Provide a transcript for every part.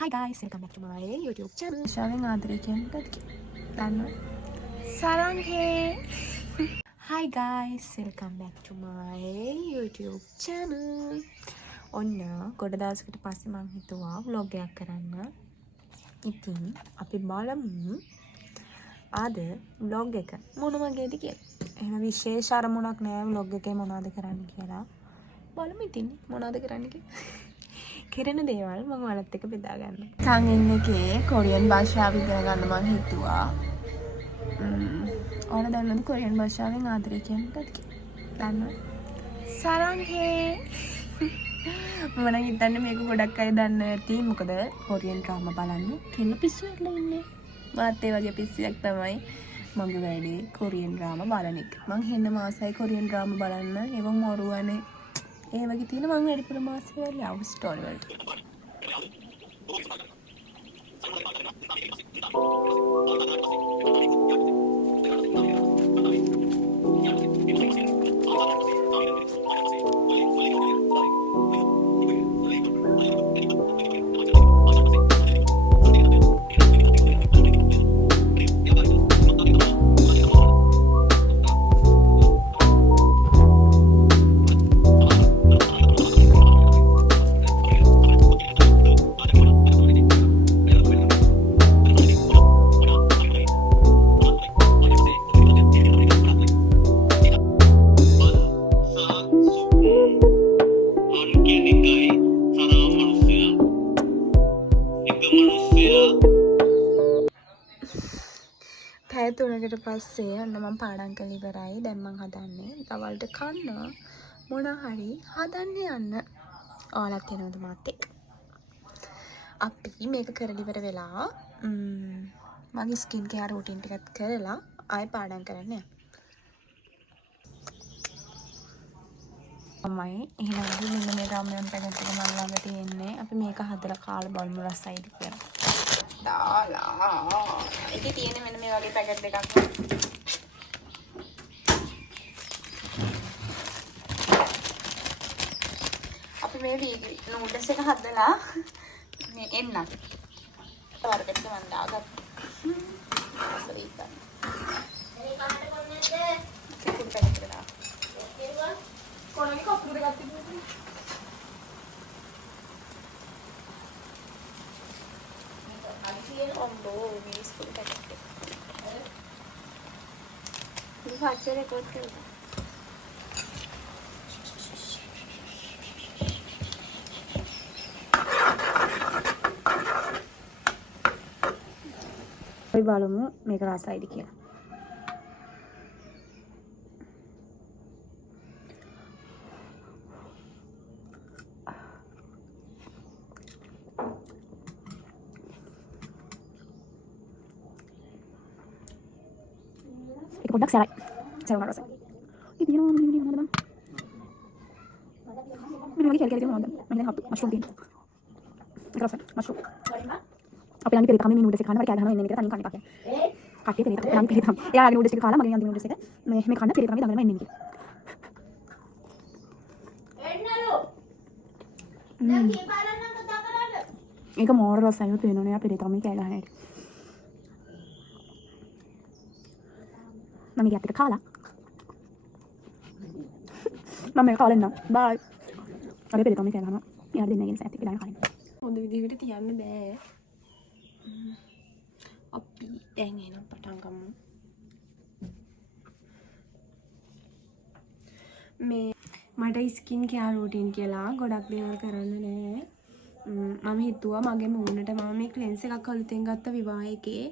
Hi guys, welcome back to my YouTube channel. Showing ආදරයෙන් දන්නවා. සරංගේ. Hi guys, welcome back to my YouTube channel. ඔන්න ගොඩ දවසකට පස්සේ මම හිතුවා vlog එකක් කරන්න. ඉතින් අපි බලමු අද vlog එක මොන වගේද කියලා. එහෙම විශේෂ අරමුණක් නෑ vlog එකේ මොනවද කරන්න කියලා. බලමු ඉතින් මොනවද කරන්න කියලා. කෙරෙන දේවල් මම ඔයාලත් එක්ක බෙදා ගන්නවා. කංගෙන් එකේ කොරියන් භාෂාව ඉගෙන ගන්න මම හිතුවා. ඔයාලා දන්නවද කොරියන් භාෂාවෙන් ආදරය කියන්නේ මොකක්ද කියලා? දන්නවද? සරංගේ. මම නම් හිතන්නේ මේක ගොඩක් අය දන්න ඇති. මොකද කොරියන් ඩ්‍රාමා බලන්න කෙල්ල පිස්සු වෙලා ඉන්නේ. මාත් ඒ වගේ පිස්සියක් තමයි මගේ වැඩේ කොරියන් ඩ්‍රාමා බලන එක. මං හෙන්න මාසයි කොරියන් ඩ්‍රාමා බලන්න. ඒව මොරුවනේ. ඒ වගේ තියෙන මම වැඩිපුර මාසෙ වල ලව් ස්ටෝරි වලට. පැය 3කට පස්සේ ඔන්න මම පාඩම් කරලා ඉවරයි. දැන් මම හදන්නේ දවල්ට කන්න මොන හරි හදන්න යන්න. ඔයාලත් එනවද මාත් එක්ක? අපි මේක කරලා ඉවර වෙලා මගේ ස්කින් කෙයාර් රූටින් ටිකත් කරලා ආයෙ පාඩම් කරන්න යන්න. අම්මයි එහෙනම් මෙන්න මේ රාමයන් පැකට් එක මම ළඟ තියෙන්නේ. අපි මේක හදලා කාලා බලමු රසයිද කියලා. දාලා ඒකේ තියෙන මෙන්න මේ වගේ පැකට් එකක්. අපි මේ නූඩල්ස් එක හදලා මේ එන්න. වර්ගයට මම දාගත්තා. අසලීක. මේ කාට කොන්නේද? කුඩු පැකට් එක දාන්න. ඒවා කොණේ කපුරු දෙකක් තිබුණේ. අම්බෝ මේ ස්කූල් පැකට් එක. මේ වාචේ රෙකෝඩ් කරලා. අපි බලමු මේක රසයිද කියලා. ඒක පොඩ්ඩක් සැරයි. සැරුණා රසයි. ඉතින් තියෙනවා මෙන්න මොනවද බං? මෙන්න වගේ කැලි කැලි තියෙනවා මොනවද? මම දැන් හප්පු මෂ්රූම් තියෙනවා. ඒක රසයි මෂ්රූම්. අපි ළඟ පෙරේත තමයි මේ නූඩල්ස් එක කනවා. කෑ ගහනවා එන්නේ මේක තනින් කන්න එකක්. කට්ටිය පෙරේත. ළඟ පෙරේත. එයාගේ නූඩල්ස් ටික කාලා මගේ යන්දි නූඩල්ස් එක මේ කන්න පෙරේත තමයි දඟලනවා එන්නේ මේක. එන්නලු. දැන් කී බලන්න කතා කරන්න. ඒක මෝර රසයි පේනෝනේ යා පෙරේත තමයි කෑ ගහන හැටි. මම ගියත් එක කාලා මම මේක කාලා ඉන්නම් බයි අර පෙරේත තමයි කෑ ගහනවා යාර දෙන්න ගෙන සෑත් එක දාන කලින් හොඳ විදිහට තියන්න බෑ අපි දැන් එනම් පටන් ගමු මේ මට ස්කින් කෙයාර් රූටින් කියලා ගොඩක් දේවල් කරන්න නෑ මම හිතුවා මගේ මූණට මම මේ ක්ලෙන්ස් එකක් අලුතෙන් ගත්ත විවාහයකේ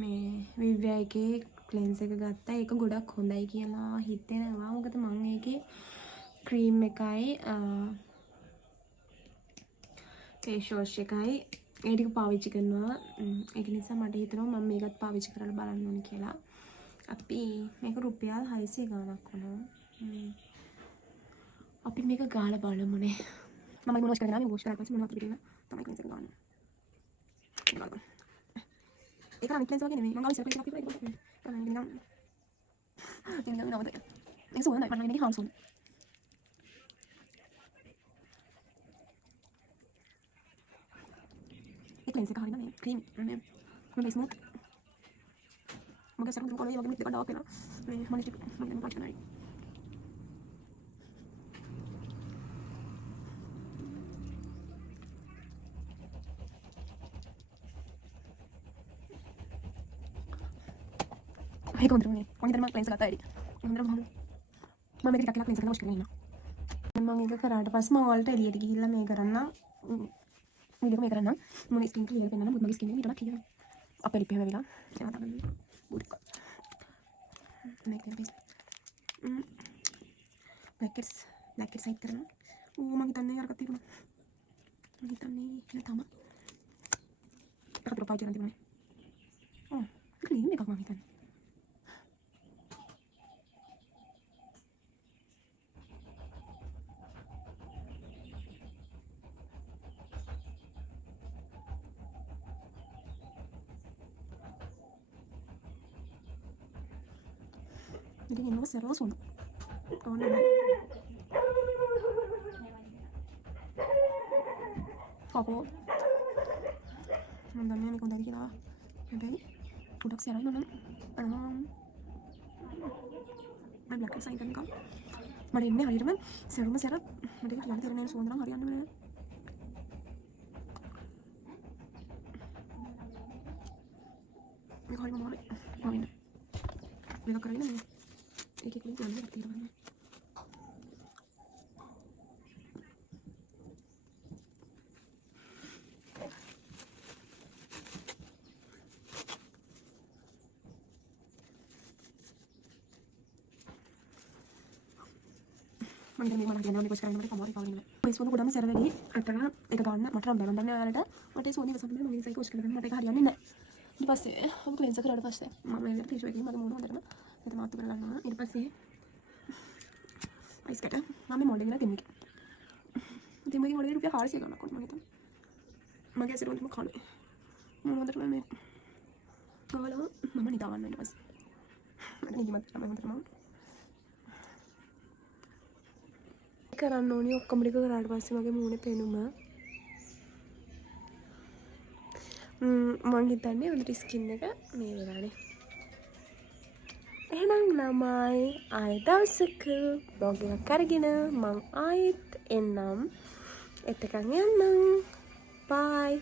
මේ විව්‍යයකේ ක්ලෙන්ස් එක ගත්තා ඒක ගොඩක් හොඳයි කියලා හිතෙනවා මොකද මම ඒකේ ක්‍රීම් එකයි ෆේස් වොෂ් එකයි ඒ ටික පාවිච්චි කරනවා ඒක නිසා මට හිතෙනවා මම මේකත් පාවිච්චි කරලා බලන්න ඕනේ කියලා අපි මේක රුපියල් 600 ගාණක් වුණා අපි මේක ගාලා බලමුනේ මම මොනවද කරන්නේ මේ වොෂ් කරලා පස්සේ මොනවද පිටින්න තමයි ක්ලෙන්ස් එක ගන්න ඒක නම් ක්ලෙන්ස් වගේ නෙමෙයි මම ගාලා ඉස්සර ක්ලෙන්ස් එකක් තිබ්බා ඉන්නම් නෝද ඒක සුවඳයි මම නෙමෙයි හාල් සුවඳ ක්ලෙන්ස් එක හරියම මේ ක්‍රීම් මේ මම ස්මූත් මගේ සරම තුන කොලේ වගේ මිත් දෙක ඩාක් වෙනවා මේ මම ලිප්ස්ටික් මම දැන් පාවිච්චි කරනවා මේක හොඳට මේ මම ක්ලෙන්ස් ගත්තා ඇයි හොඳට මම මේක ටිකක් ක්ලෙන්ස් කරලා වොෂ් කරගෙන ඉන්නවා මම ඒක කරාට පස්සේ මම ඔයාලට එළියට ගිහිල්ලා මේ කරන්න වීඩියෝ මේ කරන්න මම ස්කින් ක්ලියර් පෙන්නන්න මොකද මගේ ස්කින් එක ඊට වඩා ක්ලියර් අපේ ලිප් එක වෙලා ඒවා තමයි බුඩ් මේක නෙමෙයි බ්ලැක් සයිඩ් කරනවා මම හිතන්නේ අරකට තිබුණා මම හිතන්නේ ඒක තමයි අර ප්‍රොෆයිල් එකෙන් තිබුණේ ක්‍රීම් එකක් මම හිතන්නේ Jadi ini mas serus untuk oh no apa mandamnya nih kondisi kita jadi udah serai mana मैं ब्लैक साइन करने का मरे इन्हें हरी रमन सेrum में सेरा मरे क्या तेरे ने सोच रहा हरियाणा में मैं खाली मम्मा मम्मी ने मेरा कर रही ना एक एक लिंक डालने लगती है मैंने මම මේ මම කියන්නේ කොස් කරන්නේ මට කමෝරේ කවුරුනේ මේ සෝන ගොඩම සැර වැඩි අතන එක ගන්න මට නම් බැලන් දන්නේ ඔයාලට මට ඒ සෝනි වසන්ත මම ඉන්සයි කොස් කරගෙන මට ඒක හරියන්නේ නැහැ ඊට පස්සේ මම ක්ලෙන්සර් කරලා පස්සේ මම මේ ෆේස් එකේ මගේ මූණ හොඳටම ඒක මාතු කරලා ගන්නවා ඊට පස්සේ අයිස් කට මම මේ මොඩල් එක දෙන්නේ ඉතින් මගේ මොඩල් එක රුපියල් 400 ගන්නක් කොහොමද මම හිතන්නේ මගේ සිරුරටම කන්නේ මම හොඳටම මේ ගාලා මම නිදාගන්න ඊට පස්සේ මට නිදිමත තමයි හොඳටම කරන්න ඕනේ ඔක්කොම ටික කරාට පස්සේ මගේ මූණේ පෙනුම මම හිතන්නේ හොඳට ස්කින් එක මේ වෙලානේ එහෙනම් ළමයි ආයෙ දවසක බ්ලොග් එකක් අරගෙන මම ආයෙත් එන්නම් එතකන් යන්නම් බයි